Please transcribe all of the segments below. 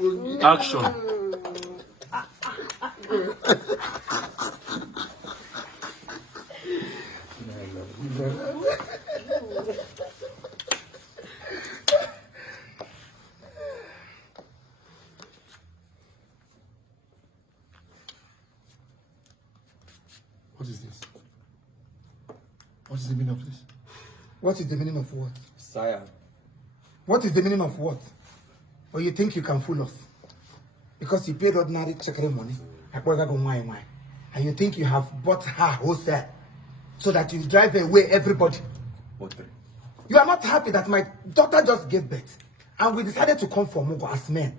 Action. What is this? What is the meaning of this? What is the meaning of what? Sire. What is the meaning of what? Or you think you can fool us? Because you paid ordinary checkery money, and you think you have bought her wholesale so that you drive away everybody. You are not happy that my daughter just gave birth and we decided to come for Mugo as men.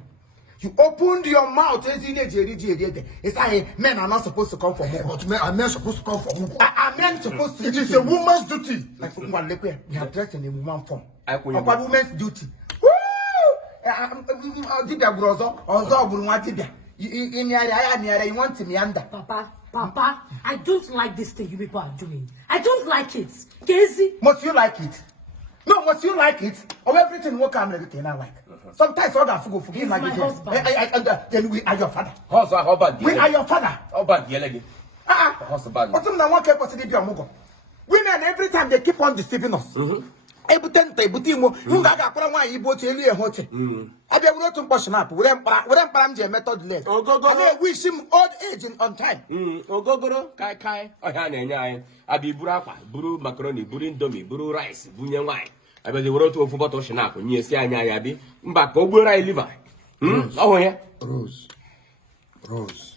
You opened your mouth. It's like men are not supposed to come for Mugo. But men are men supposed to come for Mugo? Are men supposed to? It is a woman's duty. Like we are dressed in a woman form. What Woman's duty. Dibia brozo, ozo burunwa dibia. You want to meander. Papa, I don't like this thing you people are doing. I don't like it. Casey. Must you like it? No, must you like it? Or everything work and everything I like. Sometimes all that forgive He's like my it. husband. Then we are your father. Husband. We are your father. Husband. What's the one kept us in the Omugo? Women every time they keep on deceiving us. Ebuten ebutimo nga ga akora nwa Igbo ti elu ehote abia wuro to mposh na we mparam je method less I wish him old age on time Ogogoro kai ohia na enye anyị abi buru akwa buru macaroni buru indomie buru rice bunye nwanyị abia de wuro to ofu bottle snap nye si anya ya bi mba ka ogboro anyị liver oho ya Rose.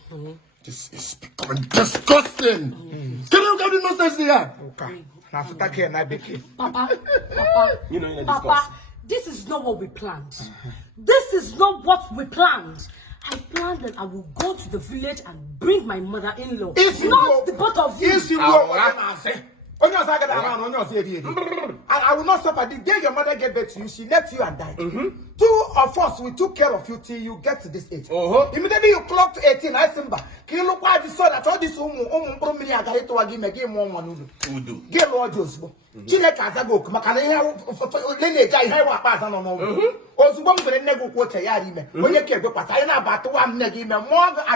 This is becoming disgusting. Can you get the nonsense here? okay Papa, you know Papa, this is not what we planned. This is not what we planned. I planned that I will go to the village and bring my mother-in-law. It's not the both of you. I will not suffer. The day your mother gave birth to you, she left you and died. Two of us, we took care of you till you get to this age. Immediately you clocked 18, I remember. Can you look why you saw that all this at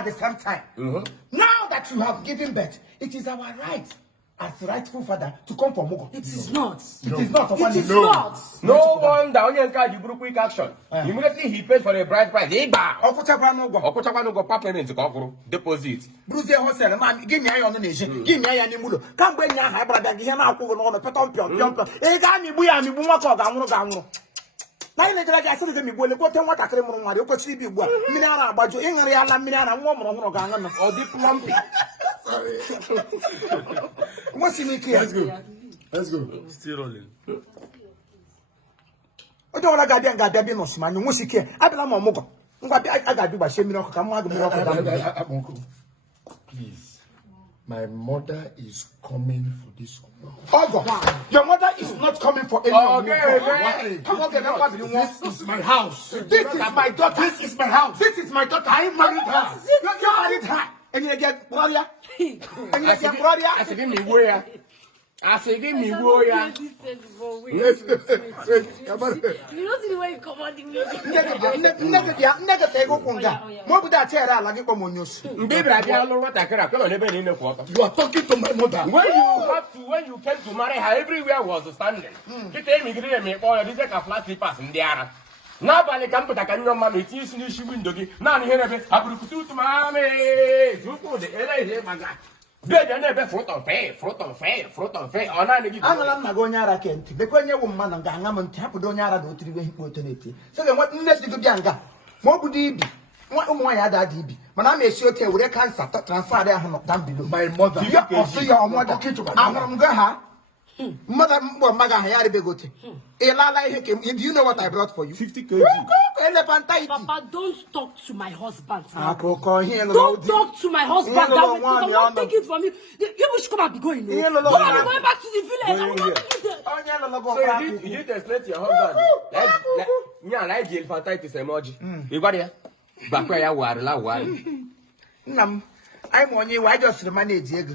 the same time. Now that you have given birth, it is our right as rightful father to come for Mugo. It is not. It is not. It is not. No wonder Onyenka di buru quick action. Immediately he paid for the bride price. Okuchakwa no go payment ko okuru deposit. Bruce Hosel, man, give me on the nation. Give me any mulo. Come bring your high brother. Give him a cool on the petal pion. E ga mi buya mi bu mako ga nwo. Na ile jira ga se me bo le ko ten wata kere mu nware ko chi bi bu a. Mini ara agbajo e ngare ala mini ara nwo mo ga ngan o di plumpy. Sorry. What's in here? Let's go. Still rolling. O do wala ga bi no sima nyu musike. Abela mo Mugo. Ngwa bi aga bi ba she mi no ka mo aga mi no ka. Please. My mother is coming for this. Oh, your mother is not coming for any of you. Why? Come on, This is my house. This is my daughter. This is my house. This is my daughter. I married her. You married her. And you get Gloria. And you get Gloria. I said give me where. I said give me where. You don't see the way you commanding me. You are talking to my mother. When you came to marry her, everywhere was standing. You tell me, this is a flat slippers in there. Nobody can put a can of mommy, it's usually she window. Now, here, I will put to mommy. You put the LA, my God. Better never fruit on fair. On any I'm not going to Kent. The Konya woman and Gangaman Tapodonyara do 3 way opportunity. So then what next to Ganga? What would he be? What my other DB? But I may show you with a cancer transfer there down below. My mother. You also your mother. I'm Gaha. Mother Maga Hayari Begote. Do you know what I brought for you? 50 kg. Papa, don't talk to my husband. Don't Talk to my husband. I'm not taking it from you. You should come and be going. Go and be going back to the village. I will not be there. So you did explain to your husband. Like the elephantitis emoji. You got it? Back where you were. I'm on you. I just manage it.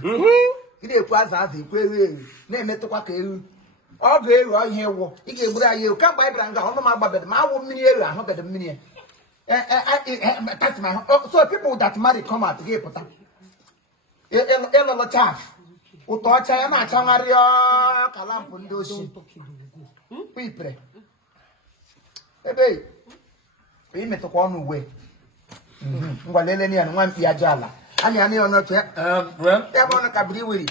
Ide kwaza azi kwere na emetokwa ka eru ogo eru ohe wo ige gburu aye ka Bible nga ono ma gbabede ma wo mmiri eru aho bede mmiri That's my. So people that marry come out here, put chaff. Utocha ya na changario kalampu ndoshi. Pipre. Ebe. Ime to kwa nuwe. Ngwalele ni anu mpi ajala. Ani ono to ya. Well, Ya bona kabiri wiri.